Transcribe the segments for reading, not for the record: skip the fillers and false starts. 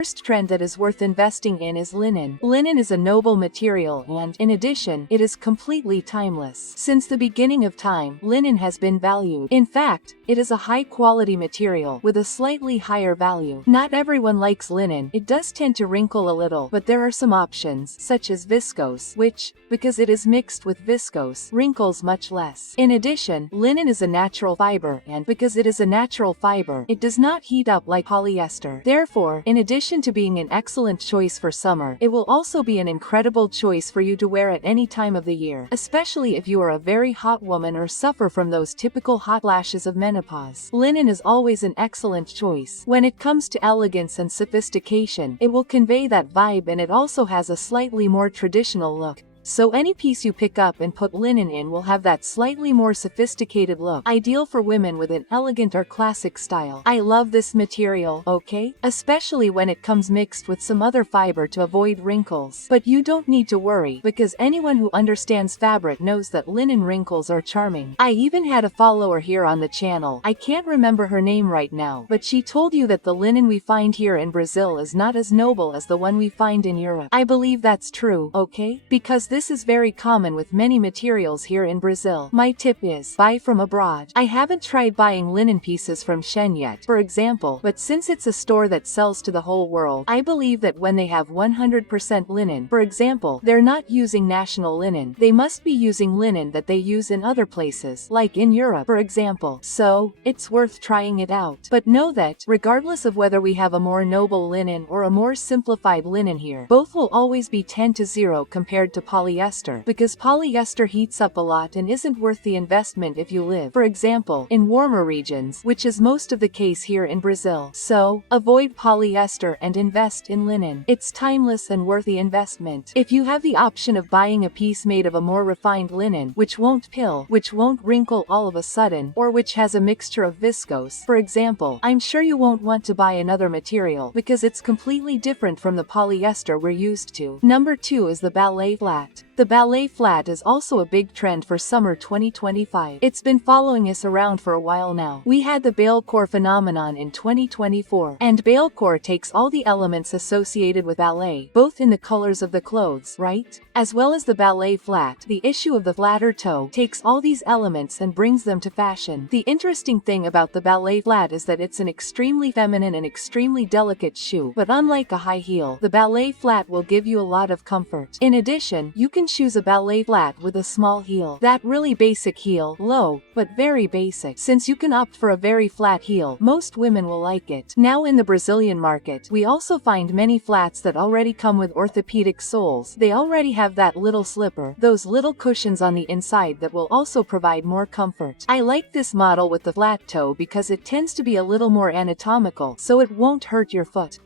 First trend that is worth investing in is linen. Linen is a noble material and, in addition, it is completely timeless. Since the beginning of time, linen has been valued. In fact, it is a high-quality material with a slightly higher value. Not everyone likes linen. It does tend to wrinkle a little, but there are some options, such as viscose, which, because it is mixed with viscose, wrinkles much less. In addition, linen is a natural fiber, and because it is a natural fiber, it does not heat up like polyester. Therefore, in addition to being an excellent choice for summer, it will also be an incredible choice for you to wear at any time of the year, especially if you are a very hot woman or suffer from those typical hot flashes of menopause. Linen is always an excellent choice. When it comes to elegance and sophistication, it will convey that vibe, and it also has a slightly more traditional look. So any piece you pick up and put linen in will have that slightly more sophisticated look, ideal for women with an elegant or classic style. I love this material, okay? Especially when it comes mixed with some other fiber to avoid wrinkles. But you don't need to worry, because anyone who understands fabric knows that linen wrinkles are charming. I even had a follower here on the channel. I can't remember her name right now, but she told you that the linen we find here in Brazil is not as noble as the one we find in Europe. I believe that's true, okay? Because this is very common with many materials here in Brazil. My tip is, buy from abroad. I haven't tried buying linen pieces from Shein yet, for example, but since it's a store that sells to the whole world, I believe that when they have 100% linen, for example, they're not using national linen. They must be using linen that they use in other places, like in Europe, for example. So, it's worth trying it out. But know that, regardless of whether we have a more noble linen or a more simplified linen here, both will always be 10-0 compared to polyester, because polyester heats up a lot and isn't worth the investment if you live, for example, in warmer regions, which is most of the case here in Brazil. So, avoid polyester and invest in linen. It's timeless and worth the investment. If you have the option of buying a piece made of a more refined linen, which won't pill, which won't wrinkle all of a sudden, or which has a mixture of viscose, for example, I'm sure you won't want to buy another material, because it's completely different from the polyester we're used to. Number 2 is the ballet flat. The ballet flat is also a big trend for summer 2025. It's been following us around for a while now. We had the balecore phenomenon in 2024, and balecore takes all the elements associated with ballet, both in the colors of the clothes, right? As well as the ballet flat. The issue of the flatter toe takes all these elements and brings them to fashion. The interesting thing about the ballet flat is that it's an extremely feminine and extremely delicate shoe, but unlike a high heel, the ballet flat will give you a lot of comfort. In addition, you can choose a ballet flat with a small heel. That really basic heel, low, but very basic. Since you can opt for a very flat heel, most women will like it. Now in the Brazilian market, we also find many flats that already come with orthopedic soles. They already have that little slipper, those little cushions on the inside that will also provide more comfort. I like this model with the flat toe because it tends to be a little more anatomical, so it won't hurt your foot.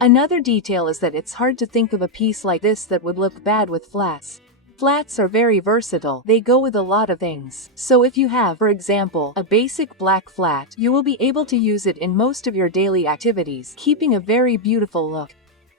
Another detail is that it's hard to think of a piece like this that would look bad with flats. Flats are very versatile. They go with a lot of things. So if you have, for example, a basic black flat, you will be able to use it in most of your daily activities, keeping a very beautiful look.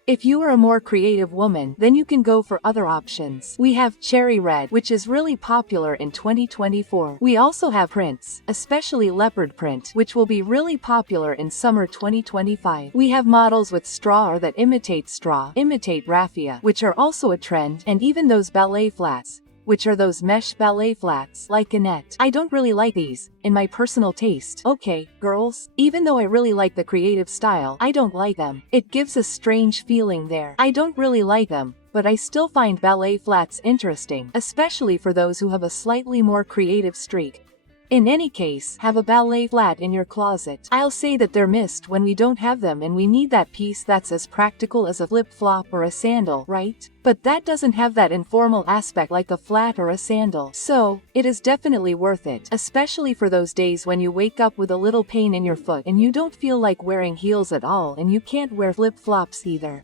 If you are a more creative woman, then you can go for other options. We have cherry red, which is really popular in 2024. We also have prints, especially leopard print, which will be really popular in summer 2025. We have models with straw or that imitate straw, imitate raffia, which are also a trend, and even those ballet flats, which are those mesh ballet flats, like a net. I don't really like these, in my personal taste. Okay, girls, even though I really like the creative style, I don't like them. It gives a strange feeling there. I don't really like them, but I still find ballet flats interesting, especially for those who have a slightly more creative streak. In any case, have a ballet flat in your closet. I'll say that they're missed when we don't have them and we need that piece that's as practical as a flip-flop or a sandal, right? But that doesn't have that informal aspect like a flat or a sandal. So, it is definitely worth it, especially for those days when you wake up with a little pain in your foot and you don't feel like wearing heels at all and you can't wear flip-flops either.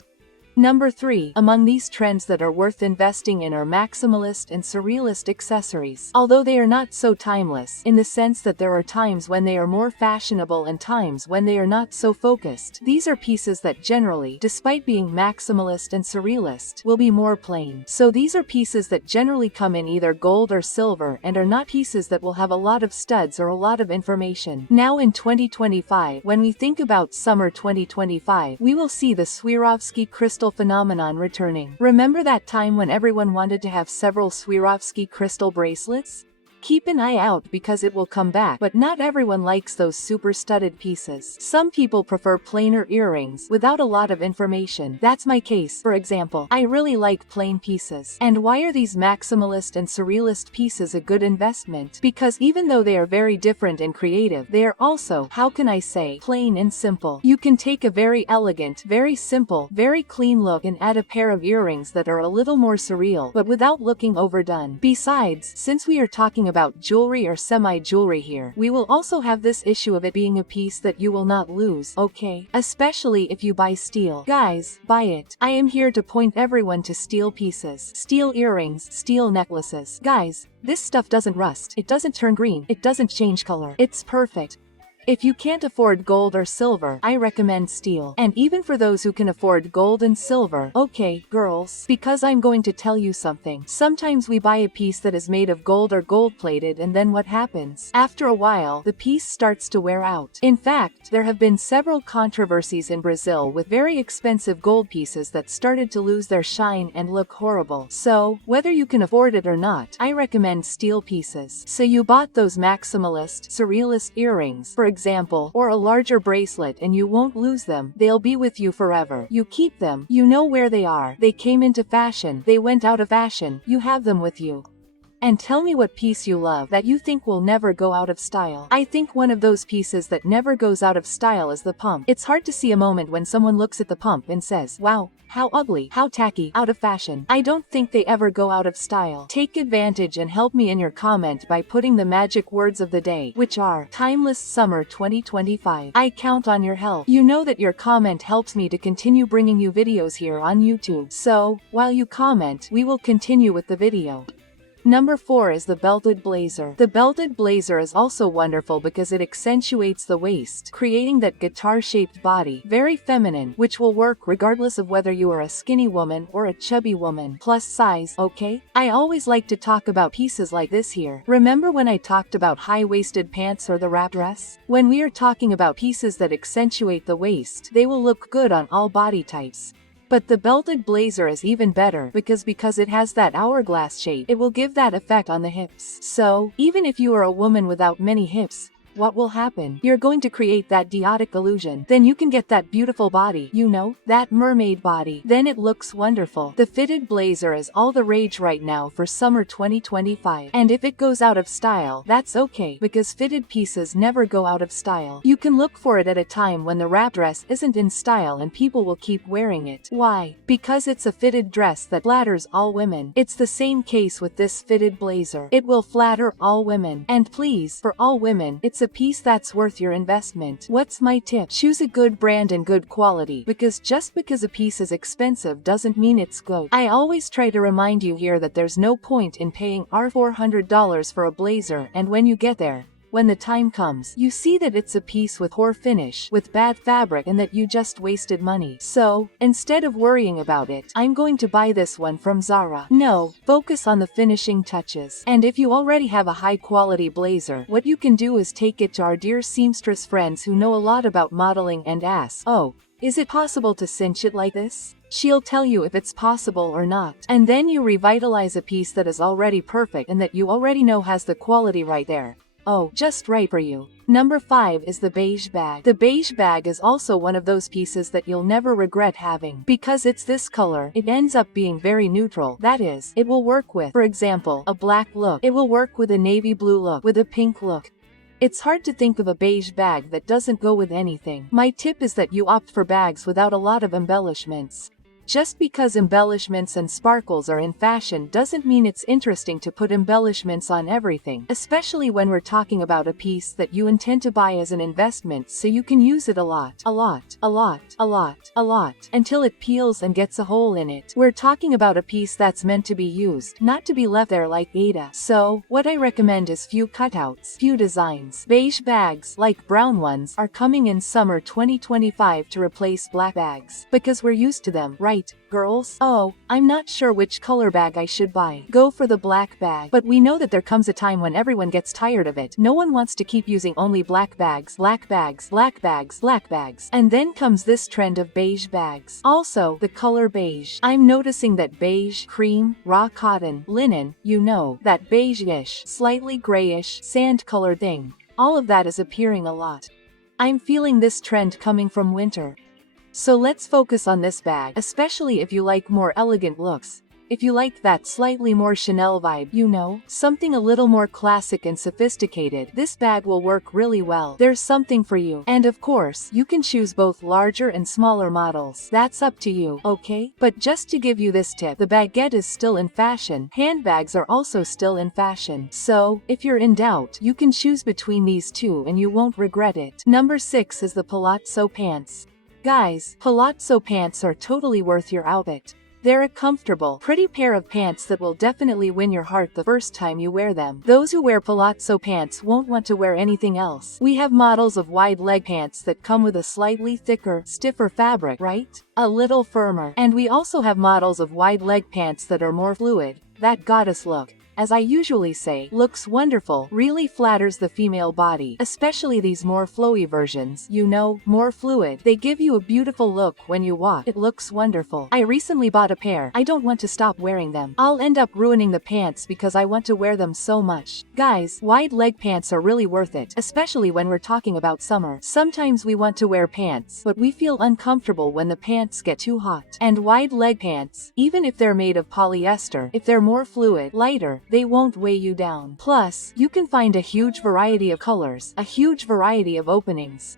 Number 3. Among these trends that are worth investing in are maximalist and surrealist accessories. Although they are not so timeless, in the sense that there are times when they are more fashionable and times when they are not so focused, these are pieces that generally, despite being maximalist and surrealist, will be more plain. So these are pieces that generally come in either gold or silver and are not pieces that will have a lot of studs or a lot of information. Now in 2025, when we think about summer 2025, we will see the Swarovski crystal phenomenon returning. Remember that time when everyone wanted to have several Swarovski crystal bracelets? Keep an eye out because it will come back, but not everyone likes those super studded pieces. Some people prefer plainer earrings without a lot of information. That's my case, for example. I really like plain pieces. And why are these maximalist and surrealist pieces a good investment? Because even though they are very different and creative, they are also, how can I say, plain and simple. You can take a very elegant, very simple, very clean look and add a pair of earrings that are a little more surreal, but without looking overdone. Besides, since we are talking about jewelry or semi-jewelry here, we will also have this issue of it being a piece that you will not lose, okay? Especially if you buy steel. Guys, buy it. I am here to point everyone to steel pieces. Steel earrings, steel necklaces. Guys, this stuff doesn't rust. It doesn't turn green. It doesn't change color. It's perfect. If you can't afford gold or silver, I recommend steel. And even for those who can afford gold and silver, okay, girls, because I'm going to tell you something. Sometimes we buy a piece that is made of gold or gold-plated and then what happens? After a while, the piece starts to wear out. In fact, there have been several controversies in Brazil with very expensive gold pieces that started to lose their shine and look horrible. So, whether you can afford it or not, I recommend steel pieces. So you bought those maximalist, surrealist earrings, for example, or a larger bracelet and you won't lose them. They'll be with you forever. You keep them. You know where they are. They came into fashion. They went out of fashion. You have them with you. And tell me what piece you love that you think will never go out of style. I think one of those pieces that never goes out of style is the pump. It's hard to see a moment when someone looks at the pump and says, wow, how ugly, how tacky, out of fashion. I don't think they ever go out of style. Take advantage and help me in your comment by putting the magic words of the day, which are Timeless Summer 2025. I count on your help. You know that your comment helps me to continue bringing you videos here on YouTube. So, while you comment, we will continue with the video. Number 4 is the belted blazer. The belted blazer is also wonderful because it accentuates the waist, creating that guitar-shaped body, very feminine, which will work regardless of whether you are a skinny woman or a chubby woman. Plus size, okay? I always like to talk about pieces like this here. Remember when I talked about high-waisted pants or the wrap dress? When we are talking about pieces that accentuate the waist, they will look good on all body types. But the belted blazer is even better because it has that hourglass shape, it will give that effect on the hips. So, even if you are a woman without many hips, what will happen? You're going to create that idiotic illusion. Then you can get that beautiful body, you know, that mermaid body. Then it looks wonderful. The fitted blazer is all the rage right now for summer 2025. And if it goes out of style, that's okay, because fitted pieces never go out of style. You can look for it at a time when the wrap dress isn't in style and people will keep wearing it. Why? Because it's a fitted dress that flatters all women. It's the same case with this fitted blazer. It will flatter all women. And please, for all women, it's a piece that's worth your investment. What's my tip? Choose a good brand and good quality, because just because a piece is expensive doesn't mean it's good. I always try to remind you here that there's no point in paying $400 for a blazer, and when you get there, when the time comes, you see that it's a piece with poor finish, with bad fabric, and that you just wasted money. So, instead of worrying about it, I'm going to buy this one from Zara. No, focus on the finishing touches. And if you already have a high-quality blazer, what you can do is take it to our dear seamstress friends who know a lot about modeling and ask, oh, is it possible to cinch it like this? She'll tell you if it's possible or not. And then you revitalize a piece that is already perfect and that you already know has the quality right there. Oh, just right for you. Number 5 is the beige bag. The beige bag is also one of those pieces that you'll never regret having. Because it's this color, it ends up being very neutral. That is, it will work with, for example, a black look. It will work with a navy blue look, with a pink look. It's hard to think of a beige bag that doesn't go with anything. My tip is that you opt for bags without a lot of embellishments. Just because embellishments and sparkles are in fashion doesn't mean it's interesting to put embellishments on everything, especially when we're talking about a piece that you intend to buy as an investment so you can use it a lot, until it peels and gets a hole in it. We're talking about a piece that's meant to be used, not to be left there like Ada. So, what I recommend is few cutouts, few designs. Beige bags, like brown ones, are coming in summer 2025 to replace black bags. Because we're used to them, right, girls? Oh, I'm not sure which color bag I should buy. Go for the black bag. But we know that there comes a time when everyone gets tired of it. No one wants to keep using only black bags, black bags, black bags, black bags. And then comes this trend of beige bags. Also, the color beige. I'm noticing that beige, cream, raw cotton, linen, you know, that beige-ish, slightly grayish, sand color thing. All of that is appearing a lot. I'm feeling this trend coming from winter. So let's focus on this bag, especially if you like more elegant looks. If you like that slightly more Chanel vibe, you know, something a little more classic and sophisticated, this bag will work really well. There's something for you. And of course, you can choose both larger and smaller models. That's up to you, okay? But just to give you this tip, the baguette is still in fashion. Handbags are also still in fashion. So, if you're in doubt, you can choose between these two and you won't regret it. Number 6 is the palazzo pants. Guys, palazzo pants are totally worth your outfit. They're a comfortable, pretty pair of pants that will definitely win your heart the first time you wear them. Those who wear palazzo pants won't want to wear anything else. We have models of wide leg pants that come with a slightly thicker, stiffer fabric, right? A little firmer. And we also have models of wide leg pants that are more fluid. That goddess look, as I usually say, looks wonderful, really flatters the female body, especially these more flowy versions, you know, more fluid. They give you a beautiful look when you walk. It looks wonderful. I recently bought a pair. I don't want to stop wearing them. I'll end up ruining the pants because I want to wear them so much. Guys, wide leg pants are really worth it, especially when we're talking about summer. Sometimes we want to wear pants, but we feel uncomfortable when the pants get too hot. And wide leg pants, even if they're made of polyester, if they're more fluid, lighter, they won't weigh you down. Plus, you can find a huge variety of colors, a huge variety of openings.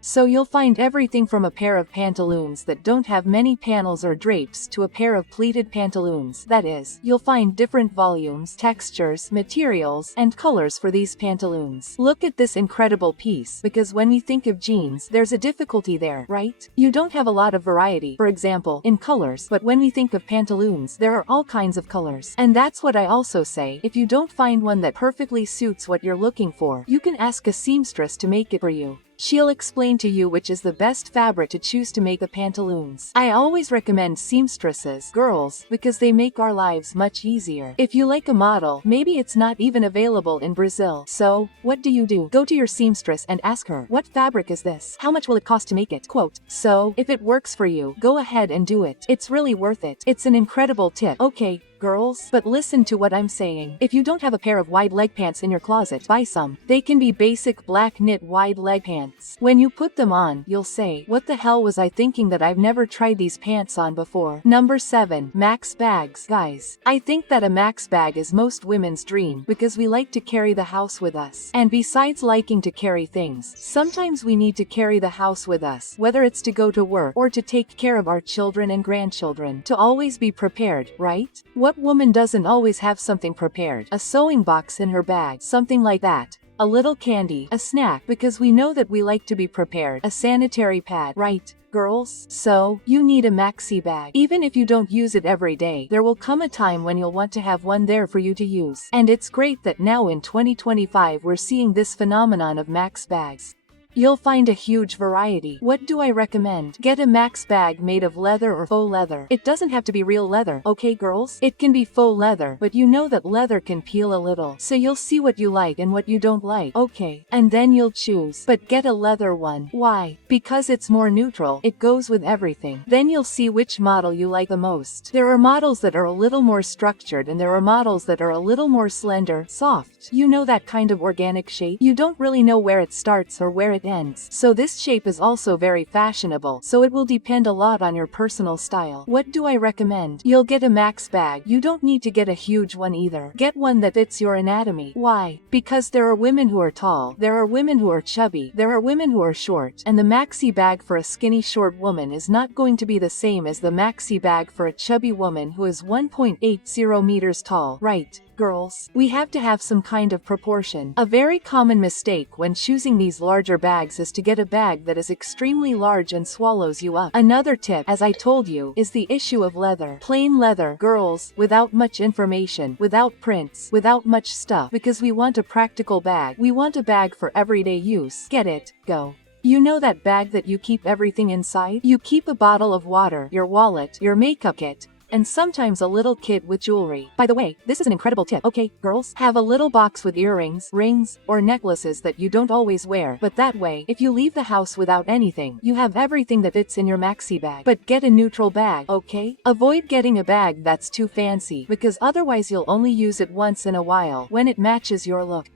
So you'll find everything from a pair of pantaloons that don't have many panels or drapes to a pair of pleated pantaloons. That is, you'll find different volumes, textures, materials, and colors for these pantaloons. Look at this incredible piece, because when we think of jeans, there's a difficulty there, right? You don't have a lot of variety, for example, in colors, but when we think of pantaloons, there are all kinds of colors. And that's what I also say, if you don't find one that perfectly suits what you're looking for, you can ask a seamstress to make it for you. She'll explain to you which is the best fabric to choose to make the pantaloons. I always recommend seamstresses, girls, because they make our lives much easier. If you like a model, maybe it's not even available in Brazil. So, what do? Go to your seamstress and ask her, what fabric is this? How much will it cost to make it? Quote. So, if it works for you, go ahead and do it. It's really worth it. It's an incredible tip. Okay, girls, but listen to what I'm saying. If you don't have a pair of wide leg pants in your closet, buy some. They can be basic black knit wide leg pants. When you put them on, you'll say, what the hell was I thinking that I've never tried these pants on before? Number 7. Max bags. Guys, I think that a Max bag is most women's dream because we like to carry the house with us. And besides liking to carry things, sometimes we need to carry the house with us, whether it's to go to work or to take care of our children and grandchildren. To always be prepared, right? What woman doesn't always have something prepared? A sewing box in her bag, something like that. A little candy, a snack, because we know that we like to be prepared. A sanitary pad, right, girls? So, you need a Maxi bag. Even if you don't use it every day, there will come a time when you'll want to have one there for you to use. And it's great that now in 2025 we're seeing this phenomenon of Max bags. You'll find a huge variety. What do I recommend? Get a Max bag made of leather or faux leather. It doesn't have to be real leather, okay girls? It can be faux leather, but you know that leather can peel a little. So you'll see what you like and what you don't like. Okay. And then you'll choose. But get a leather one. Why? Because it's more neutral. It goes with everything. Then you'll see which model you like the most. There are models that are a little more structured and there are models that are a little more slender, soft. You know that kind of organic shape? You don't really know where it starts or where it ends. So this shape is also very fashionable, so it will depend a lot on your personal style. What do I recommend? You'll get a Max bag. You don't need to get a huge one either. Get one that fits your anatomy. Why? Because there are women who are tall, there are women who are chubby, there are women who are short, and the Maxi bag for a skinny short woman is not going to be the same as the Maxi bag for a chubby woman who is 1.80 meters tall, right? Girls, we have to have some kind of proportion. A very common mistake when choosing these larger bags is to get a bag that is extremely large and swallows you up. Another tip, as I told you, is the issue of leather. Plain leather, girls, without much information, without prints, without much stuff, because we want a practical bag. We want a bag for everyday use. Get it? Go. You know that bag that you keep everything inside? You keep a bottle of water, your wallet, your makeup kit, and sometimes a little kit with jewelry. By the way, this is an incredible tip. Okay, girls, have a little box with earrings, rings, or necklaces that you don't always wear. But that way, if you leave the house without anything, you have everything that fits in your Maxi bag. But get a neutral bag, okay? Avoid getting a bag that's too fancy, because otherwise you'll only use it once in a while when it matches your look.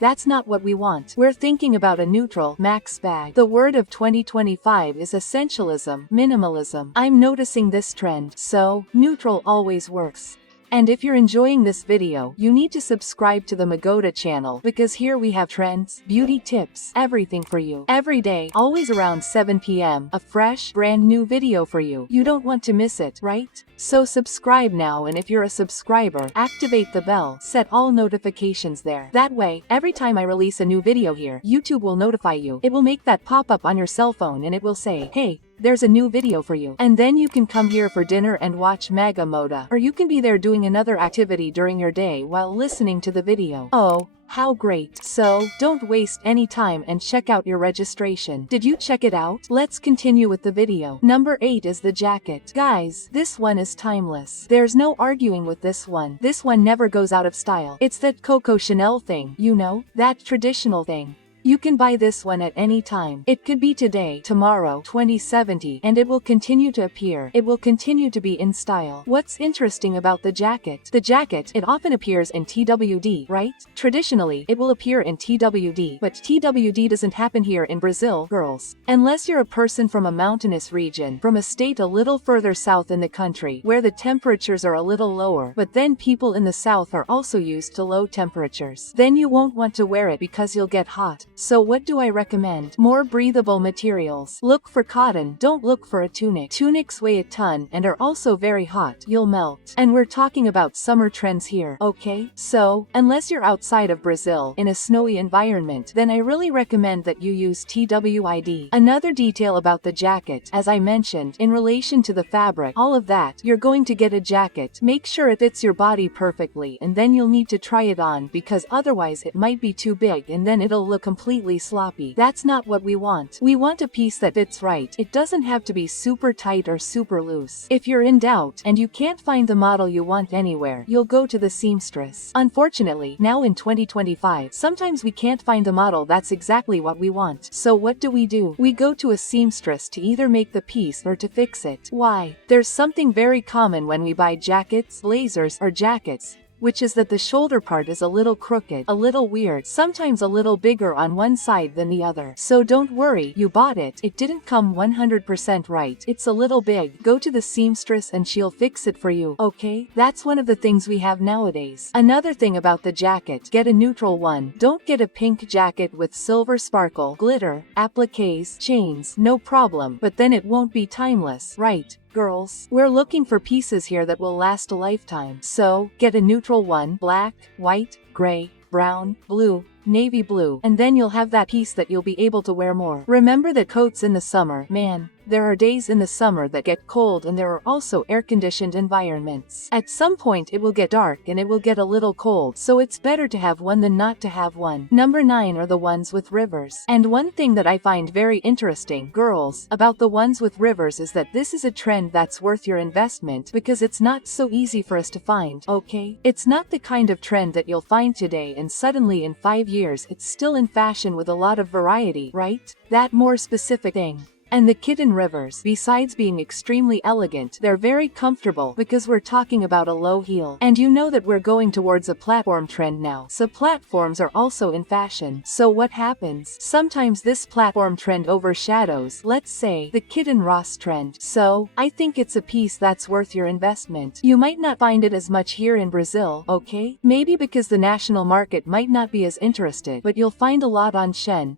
That's not what we want. We're thinking about a neutral Max bag. The word of 2025 is essentialism, minimalism. I'm noticing this trend, so neutral always works. And if you're enjoying this video, you need to subscribe to the Magoda channel, because here we have trends, beauty tips, everything for you. Every day, always around 7 p.m, a fresh, brand new video for you. You don't want to miss it, right? So subscribe now, and if you're a subscriber, activate the bell, set all notifications there. That way, every time I release a new video here, YouTube will notify you. It will make that pop up on your cell phone and it will say, hey, there's a new video for you. And then you can come here for dinner and watch Mega Moda. Or you can be there doing another activity during your day while listening to the video. Oh, how great. So, don't waste any time and check out your registration. Did you check it out? Let's continue with the video. Number 8 is the jacket. Guys, this one is timeless. There's no arguing with this one. This one never goes out of style. It's that Coco Chanel thing, you know? That traditional thing. You can buy this one at any time. It could be today, tomorrow, 2070, and it will continue to appear. It will continue to be in style. What's interesting about the jacket? The jacket, it often appears in TWD, right? Traditionally, it will appear in TWD, but TWD doesn't happen here in Brazil, girls. Unless you're a person from a mountainous region, from a state a little further south in the country, where the temperatures are a little lower, but then people in the south are also used to low temperatures. Then you won't want to wear it because you'll get hot. So what do I recommend? More breathable materials. Look for cotton, don't look for a tunic. Tunics weigh a ton and are also very hot. You'll melt. And we're talking about summer trends here, okay? So, unless you're outside of Brazil, in a snowy environment, then I really recommend that you use TWID. Another detail about the jacket, as I mentioned, in relation to the fabric, all of that, you're going to get a jacket. Make sure it fits your body perfectly, and then you'll need to try it on, because otherwise it might be too big and then it'll look completely sloppy. That's not what we want. We want a piece that fits right. It doesn't have to be super tight or super loose. If you're in doubt and you can't find the model you want anywhere, you'll go to the seamstress. Unfortunately, now in 2025, sometimes we can't find the model that's exactly what we want. So what do? We go to a seamstress to either make the piece or to fix it. Why? There's something very common when we buy jackets, blazers, or jackets, which is that the shoulder part is a little crooked, a little weird, sometimes a little bigger on one side than the other. So don't worry, you bought it, it didn't come 100% right, it's a little big. Go to the seamstress and she'll fix it for you, okay? That's one of the things we have nowadays. Another thing about the jacket, get a neutral one. Don't get a pink jacket with silver sparkle, glitter, appliques, chains, no problem, but then it won't be timeless, right? Girls, we're looking for pieces here that will last a lifetime. So, get a neutral one, black, white, gray, brown, blue, navy blue, and then you'll have that piece that you'll be able to wear more. Remember that coats in the summer, man, there are days in the summer that get cold and there are also air-conditioned environments. At some point it will get dark and it will get a little cold, so it's better to have one than not to have one. Number 9 are the ones with rivers. And one thing that I find very interesting, girls, about the ones with rivers is that this is a trend that's worth your investment because it's not so easy for us to find, okay? It's not the kind of trend that you'll find today and suddenly in 5 years it's still in fashion with a lot of variety, right? That more specific thing. And the Kitten Rivers, besides being extremely elegant, they're very comfortable because we're talking about a low heel. And you know that we're going towards a platform trend now. So platforms are also in fashion. So what happens? Sometimes this platform trend overshadows, let's say, the Kitten Ross trend. So, I think it's a piece that's worth your investment. You might not find it as much here in Brazil, okay? Maybe because the national market might not be as interested, but you'll find a lot on Shein,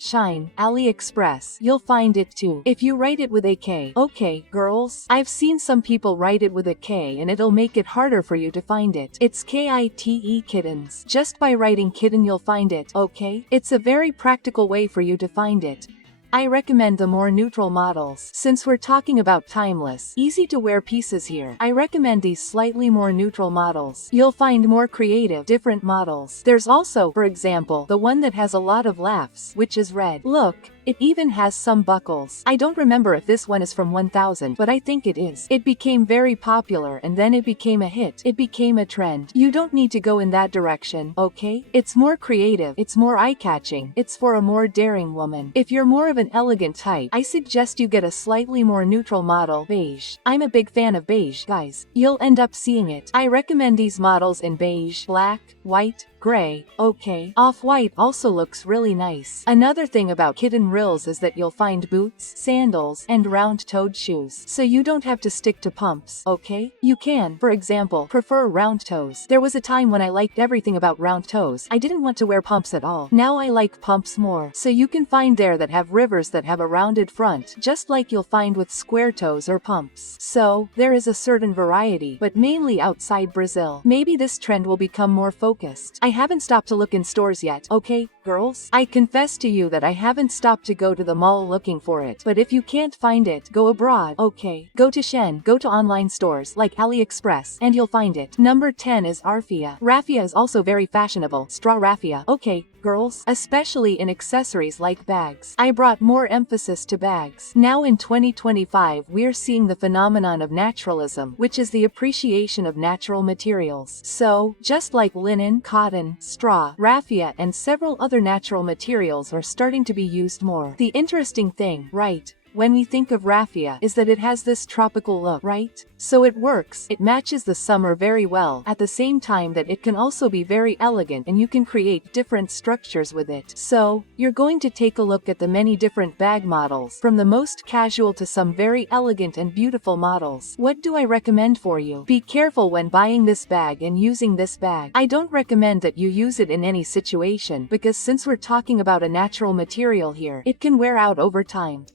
AliExpress. You'll find it too. If you write it with a K. Okay, girls. I've seen some people write it with a K and it'll make it harder for you to find it. It's Kite kittens. Just by writing kitten you'll find it, okay? It's a very practical way for you to find it. I recommend the more neutral models. Since we're talking about timeless, easy to wear pieces here, I recommend these slightly more neutral models. You'll find more creative, different models. There's also, for example, the one that has a lot of laughs, which is red. Look. It even has some buckles. I don't remember if this one is from 1000, but I think it is. It became very popular and then it became a hit. It became a trend. You don't need to go in that direction, okay? It's more creative. It's more eye-catching. It's for a more daring woman. If you're more of an elegant type, I suggest you get a slightly more neutral model, beige. I'm a big fan of beige, guys. You'll end up seeing it. I recommend these models in beige, black, white, gray, okay. Off-white also looks really nice. Another thing about Kitten Rills is that you'll find boots, sandals, and round-toed shoes. So you don't have to stick to pumps, okay? You can, for example, prefer round toes. There was a time when I liked everything about round toes. I didn't want to wear pumps at all. Now I like pumps more. So you can find there that have rivers that have a rounded front, just like you'll find with square toes or pumps. So, there is a certain variety, but mainly outside Brazil. Maybe this trend will become more focused. I haven't stopped to look in stores yet, okay, girls? I confess to you that I haven't stopped to go to the mall looking for it, but if you can't find it, go abroad, okay? Go to Shein, go to online stores like AliExpress, and you'll find it. Number 10 is raffia. Raffia is also very fashionable. Straw raffia, okay, girls? Especially in accessories like bags. I brought more emphasis to bags. Now in 2025 we're seeing the phenomenon of naturalism, which is the appreciation of natural materials. So, just like linen, cotton, straw, raffia, and several other natural materials are starting to be used more. The interesting thing, right, when we think of raffia, is that it has this tropical look, right? So it works, it matches the summer very well, at the same time that it can also be very elegant and you can create different structures with it. So, you're going to take a look at the many different bag models, from the most casual to some very elegant and beautiful models. What do I recommend for you? Be careful when buying this bag and using this bag. I don't recommend that you use it in any situation, because since we're talking about a natural material here, it can wear out over time.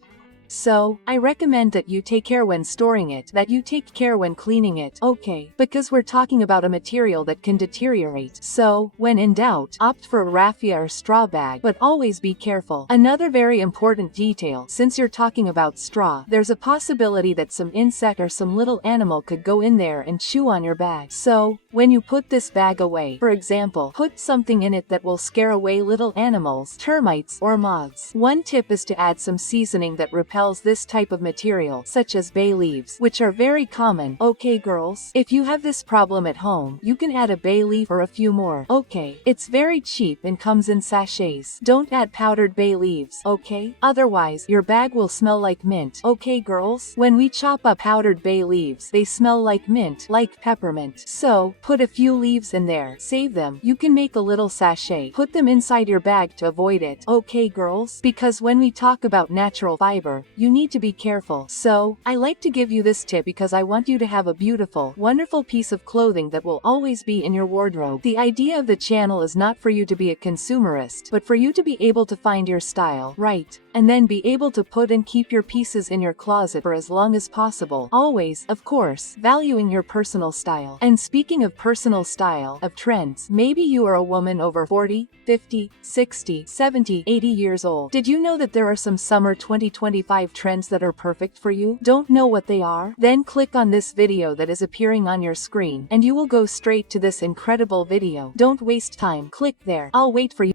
So, I recommend that you take care when storing it, that you take care when cleaning it, okay, because we're talking about a material that can deteriorate. So, when in doubt, opt for a raffia or straw bag, but always be careful. Another very important detail, since you're talking about straw, there's a possibility that some insect or some little animal could go in there and chew on your bag. So, when you put this bag away, for example, put something in it that will scare away little animals, termites, or moths. One tip is to add some seasoning that repels this type of material, such as bay leaves, which are very common, okay girls? If you have this problem at home, you can add a bay leaf or a few more, okay? It's very cheap and comes in sachets. Don't add powdered bay leaves, okay? Otherwise, your bag will smell like mint, okay girls? When we chop up powdered bay leaves, they smell like mint, like peppermint. So, put a few leaves in there, save them. You can make a little sachet, put them inside your bag to avoid it, okay girls? Because when we talk about natural fiber, you need to be careful. So, I like to give you this tip because I want you to have a beautiful, wonderful piece of clothing that will always be in your wardrobe. The idea of the channel is not for you to be a consumerist, but for you to be able to find your style, right? And then be able to put and keep your pieces in your closet for as long as possible. Always, of course, valuing your personal style. And speaking of personal style, of trends, maybe you are a woman over 40, 50, 60, 70, 80 years old. Did you know that there are some summer 2025 trends that are perfect for you? Don't know what they are? Then click on this video that is appearing on your screen, and you will go straight to this incredible video. Don't waste time. Click there. I'll wait for you.